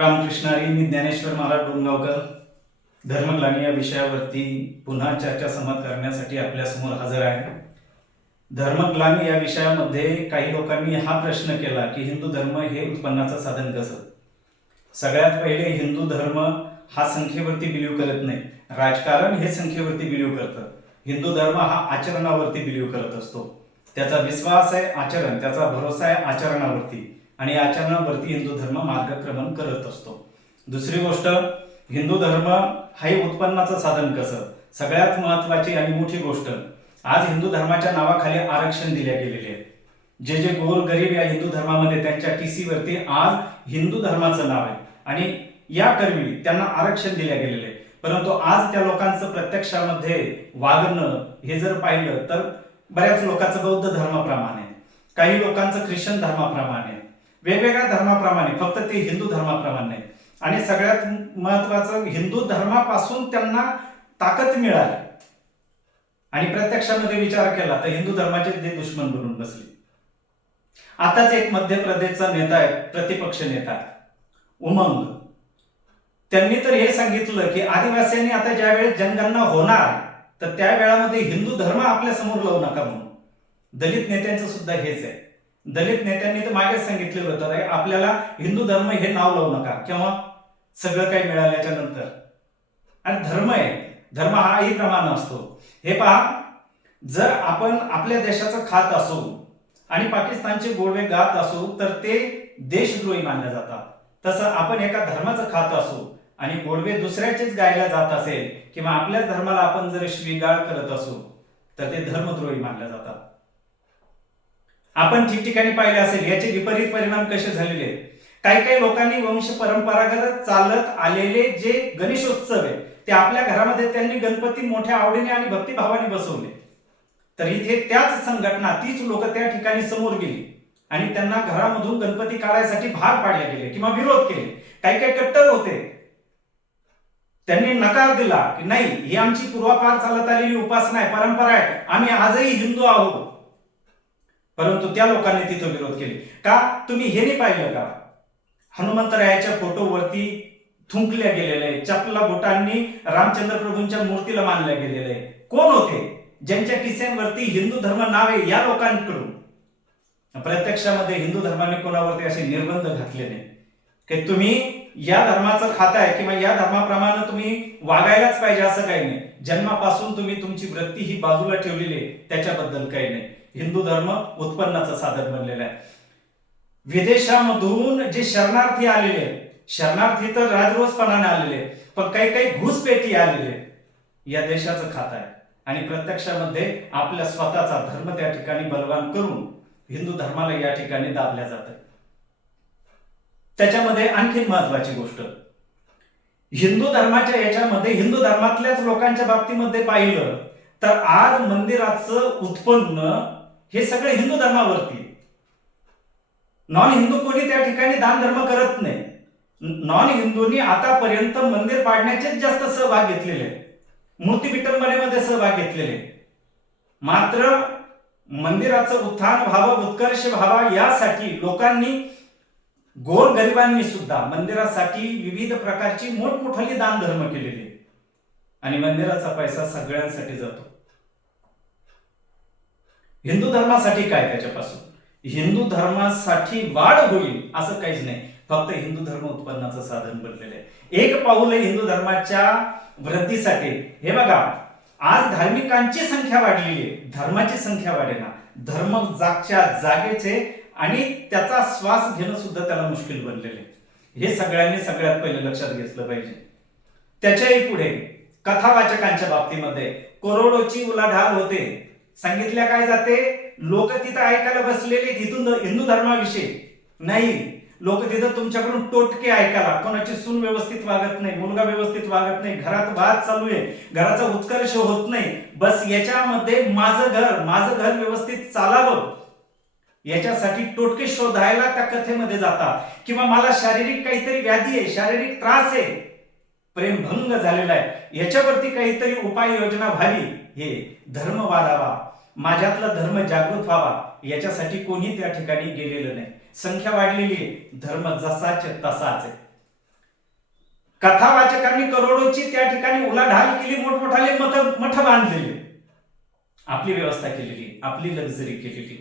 रामकृष्ण हरी. मी ज्ञानेश्वर महाराज डोंगावकर धर्मग्लानी या विषयावरती पुन्हा चर्चासंवाद करण्यासाठी आपल्यासमोर हजर आहे. धर्मग्लानी या विषयामध्ये काही लोकांनी हा प्रश्न केला की हिंदू धर्म हे उत्पन्नाचं साधन कसं. सगळ्यात पहिले हिंदू धर्म हा संख्येवरती बिलीव्ह करत नाही, राजकारण हे संख्येवरती बिलीव्ह करतं. हिंदू धर्म हा आचरणावरती बिलीव्ह करत असतो. त्याचा विश्वास आहे आचरण, त्याचा भरोसा आहे आचरणावरती, आणि आचरणावरती हिंदू धर्म मार्गक्रमण करत असतो. दुसरी गोष्ट, हिंदू धर्म हे उत्पन्नाचं साधन कसं. सगळ्यात महत्वाची आणि मोठी गोष्ट, आज हिंदू धर्माच्या नावाखाली आरक्षण दिले गेलेले आहे. जे जे गोरगरीब या हिंदू धर्मामध्ये त्यांच्या टीसी वरती आज हिंदू धर्माचं नाव आहे आणि या करवी त्यांना आरक्षण दिले गेलेले आहे. परंतु आज त्या लोकांचं प्रत्यक्षामध्ये वागणं हे जर पाहिलं तर बऱ्याच लोकांचं बौद्ध धर्माप्रमाणे, काही लोकांचं ख्रिश्चन धर्माप्रमाणे, वेगवेगळ्या धर्माप्रमाणे, फक्त ते हिंदू धर्माप्रमाणे नाही. आणि सगळ्यात महत्वाचं, हिंदू धर्मापासून त्यांना ताकद मिळाली आणि प्रत्यक्षामध्ये विचार केला तर हिंदू धर्माचे ते दुश्मन बनून बसले. आताच एक मध्य प्रदेशचा नेता आहे, प्रतिपक्ष नेता उमंग, त्यांनी तर हे सांगितलं की आदिवासींनी आता ज्यावेळेस जनगणना होणार तर त्या वेळामध्ये हिंदू धर्म आपल्या समोर लावू नका म्हणून. दलित नेत्यांचं सुद्धा हेच आहे. दलित नेत्यांनी तर मागेच सांगितलेलं होतं आपल्याला हिंदू धर्म हे नाव लावू नका, किंवा सगळं काही मिळाल्याच्या नंतर. आणि धर्म आहे, धर्म हाही प्रमाण असतो. हे पहा, जर आपण आपल्या देशाचं खात असू आणि पाकिस्तानचे गोडवे गात असू तर ते देशद्रोही मानले जातात. तसं आपण एका धर्माचं खात असू आणि गोडवे दुसऱ्याचेच गायला जात असेल किंवा आपल्याच धर्माला आपण जर शिवीगाळ करत असू तर ते धर्मद्रोही मानले जातात. आपण ठिकठिकाणी पाहिले असेल याचे विपरीत परिणाम कसे झालेले आहेत. काही काही लोकांनी वंश परंपरागत चालत आलेले जे गणेशोत्सव आहे ते आपल्या घरामध्ये त्यांनी गणपती मोठ्या आवडीने आणि भक्तिभावाने बसवले. तर इथे त्याच संघटना, तीच लोक त्या ठिकाणी समोर गेली आणि त्यांना घरामधून गणपती काढायसाठी भाग पाडले गेले किंवा विरोध केले. काही काही कट्टर होते, त्यांनी नकार दिला की नाही, ही आमची पूर्वापार चालत आलेली उपासना आहे, परंपरा आहे, आम्ही आजही हिंदू आहोत. परंतु त्या लोकांनी तिथं विरोध केले. का? तुम्ही हे नाही पाहिलं का, हनुमंतरायाच्या फोटोवरती थुंकल्या गेलेले, चपला बोटांनी रामचंद्र प्रभूंच्या मूर्तीला मानल्या गेलेले कोण होते? ज्यांच्या किस्यांवरती हिंदू धर्म नाव आहे या लोकांकडून. प्रत्यक्षामध्ये हिंदू धर्माने कोणावरती असे निर्बंध घातले नाही की तुम्ही या धर्माचं खाताय किंवा या धर्माप्रमाणे तुम्ही वागायलाच पाहिजे, असं काही नाही. जन्मापासून तुम्ही तुमची वृत्ती ही बाजूला ठेवलेली आहे, त्याच्याबद्दल काही नाही. हिंदू धर्म उत्पन्नाचं साधन बनलेलं आहे. विदेशामधून जे शरणार्थी आलेले, शरणार्थी तर राजरोसपणाने आलेले, पण काही काही घुसपेटी आलेले या देशाचं खात आहे आणि प्रत्यक्षामध्ये आपल्या स्वतःचा धर्म त्या ठिकाणी बलवान करून हिंदू धर्माला या ठिकाणी दाबल्या जात आहे. त्याच्यामध्ये आणखी महत्वाची गोष्ट, हिंदू धर्माच्या याच्यामध्ये हिंदू धर्मातल्याच लोकांच्या बाबतीमध्ये पाहिलं तर आज मंदिराचं उत्पन्न हे सगळे हिंदू धर्मावरती. नॉन हिंदू कोणी त्या ठिकाणी दान धर्म करत नाही. नॉन हिंदूंनी आतापर्यंत मंदिर पाडण्याचेच जास्त सहभाग घेतलेले, मूर्ती विटंबनेमध्ये सहभाग घेतलेले. मात्र मंदिराचं उत्थान व्हावं, उत्कर्ष व्हावा यासाठी लोकांनी, गोरगरिबांनी सुद्धा मंदिरासाठी विविध प्रकारची मोठमोठाली दान धर्म केलेली आणि मंदिराचा पैसा सगळ्यांसाठी जातो. हिंदू धर्मासाठी काय त्याच्यापासून? हिंदू धर्मासाठी वाढ होईल असं काहीच नाही, फक्त हिंदू धर्म उत्पन्नाचं साधन बनलेलं आहे. एक पाऊल हिंदू धर्माच्या वृद्धीसाठी. हे बघा, आज धार्मिकांची संख्या वाढलेली आहे, धर्माची संख्या वाढेना. धर्म जागच्या जागेचे आणि त्याचा श्वास घेणं सुद्धा त्याला मुश्किल बनलेले. हे सगळ्यांनी सगळ्यात पहिले लक्षात घेतलं पाहिजे. त्याच्याही पुढे कथावाचकांच्या बाबतीमध्ये करोडोची उलाढाल होते. सांगितल्या काय जाते, लोक तिथं ऐकायला बसलेले तिथून हिंदू धर्माविषयी नाही, लोक तिथं तुमच्याकडून टोटके ऐकायला. कोणाची सून व्यवस्थित वागत नाही, मुलगा व्यवस्थित वागत नाही, घरात वाद चालू आहे, घराचा उत्कर्ष होत नाही, बस याच्यामध्ये माझं घर व्यवस्थित चालावं याच्यासाठी टोटके शोधायला त्या कथेमध्ये जातात. किंवा मला शारीरिक काहीतरी व्याधी आहे, शारीरिक त्रास आहे, प्रेमभंग झालेला आहे, याच्यावरती काहीतरी उपाययोजना व्हावी, हे धर्म वाढावा, माझ्यातला धर्म जागृत व्हावा, याच्यासाठी कोणी त्या ठिकाणी गेलेलं नाही. संख्या वाढलेली आहे, धर्म जसाच तसाच आहे. कथावाचकांनी करोडोची त्या ठिकाणी उलाढाल केली, मोठमोठाले मठ बांधलेले, आपली व्यवस्था केलेली, आपली लक्झरी केलेली,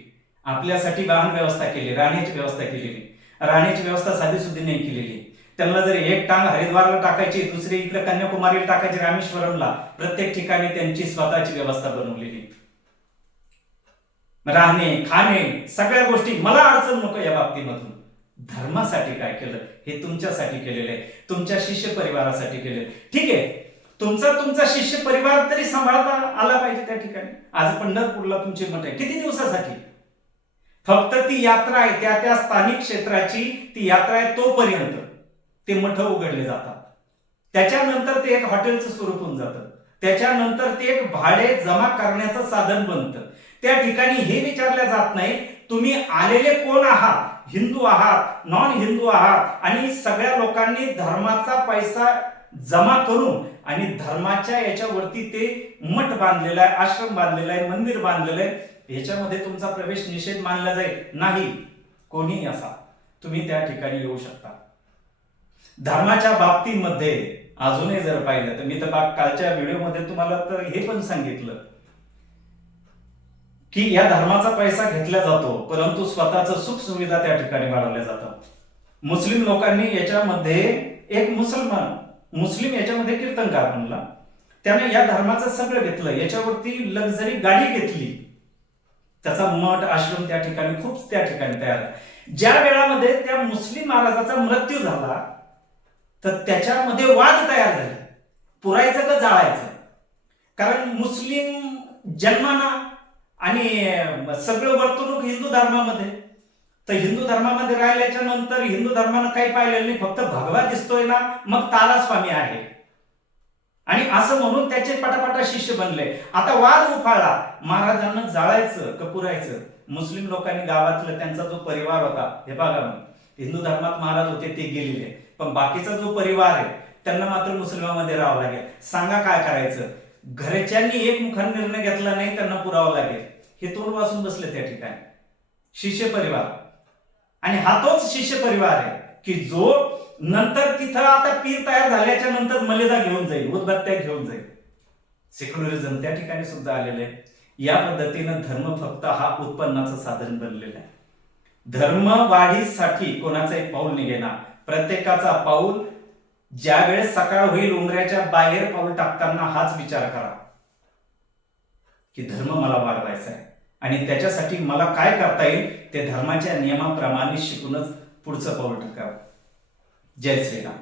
आपल्यासाठी वाहन व्यवस्था केली, राहण्याची व्यवस्था केलेली. राहण्याची व्यवस्था साधी सुद्धी नाही केलेली. त्यांना जर एक टांग हरिद्वारला टाकायची, दुसरी इकडे कन्याकुमारीला टाकायची, रामेश्वरमला, प्रत्येक ठिकाणी त्यांची स्वतःची व्यवस्था बनवलेली. राहणे, खाणे, सगळ्या गोष्टी. मला अडचण नको या बाबतीमधून. धर्मासाठी काय केलं हे तुमच्यासाठी केलेलं आहे, तुमच्या शिष्य परिवारासाठी केलेलं. ठीक आहे, तुमचा शिष्य परिवार तरी सांभाळता आला पाहिजे त्या ठिकाणी. आज पंढरपूरला तुमचे मठ आहे, किती दिवसासाठी? फक्त ती यात्रा आहे, त्या स्थानिक क्षेत्राची ती यात्रा आहे, तोपर्यंत ते मठ उघडले जातात. त्याच्यानंतर ते एक हॉटेलचं स्वरूप होऊन जातं. त्याच्यानंतर ते एक भाडे जमा करण्याचं साधन बनतं. त्या ठिकाणी हे विचारलं जात नाही तुम्ही आलेले कोण आहात, हिंदू आहात, नॉन हिंदू आहात, आणि सगळ्या लोकांनी धर्माचा पैसा जमा करून आणि धर्माच्या याच्यावरती ते मठ बांधलेला आहे, आश्रम बांधलेला आहे, मंदिर बांधलेलं आहे. याच्यामध्ये तुमचा प्रवेश निषेध मानला जाईल नाही. कोणीही असा तुम्ही त्या ठिकाणी येऊ शकता. धर्माच्या बाबतीमध्ये अजूनही जर पाहिलं तर मी तर कालच्या व्हिडिओमध्ये तुम्हाला तर हे पण सांगितलं की या धर्माचा पैसा घेतला जातो, परंतु स्वतःचं सुख सुविधा त्या ठिकाणी वाढवल्या जातात. मुस्लिम लोकांनी याच्यामध्ये एक मुस्लिम याच्यामध्ये कीर्तनकार बनला, त्याने या धर्माचं सगळं घेतलं, याच्यावरती लक्झरी गाडी घेतली, त्याचा मठ आश्रम त्या ठिकाणी खूप त्या ठिकाणी तयार. ज्या वेळामध्ये त्या मुस्लिम महाराजाचा मृत्यू झाला तर त्याच्यामध्ये वाद तयार झाले, पुरायचं का जाळायचं. कारण मुस्लिम जन्माना आणि सगळं वर्तणूक हिंदू धर्मामध्ये, तर हिंदू धर्मामध्ये राहिल्याच्या नंतर हिंदू धर्मानं काही पाहिलेलं नाही, फक्त भगवा दिसतोय ना मग तारा स्वामी आहे, आणि असं म्हणून त्याचे पटापटा शिष्य बनले. आता वाद उफाळला, महाराजांना जाळायचं का पुरायचं. मुस्लिम लोकांनी गावातलं त्यांचा जो परिवार होता, हे बघा हिंदू धर्मात महाराज होते ते गेलेले, पण बाकीचा जो परिवार आहे त्यांना मात्र मुस्लिमांमध्ये राहावं लागेल. सांगा काय करायचं. घरच्यांनी एकमुखाने निर्णय घेतला नाही, त्यांना पुरावं लागेल. हे तोंड वाचून बसले त्या ठिकाणी शिष्य परिवार. आणि हा तोच शिष्य परिवार आहे की जो नंतर तिथं आता पीर तयार झाल्याच्या नंतर मलेदा घेऊन जाईल, उदबत्त्या घेऊन जाईल. सेक्युलरिझम त्या ठिकाणी सुद्धा आलेलं आहे. या पद्धतीनं धर्म फक्त हा उत्पन्नाचं साधन बनलेलं आहे. धर्म वाढीसाठी कोणाचाही पाऊल निघेना. प्रत्येकाचा पाऊल ज्या वेळेस सकाळ होईल उंबऱ्याच्या बाहेर पाऊल टाकताना हाच विचार करा की धर्म मला वाढवायचा आहे आणि त्याच्यासाठी मला काय करता येईल ते धर्माच्या नियमाप्रमाणे शिकूनच पुढचं पाऊल टाकावं. जय श्रीराम.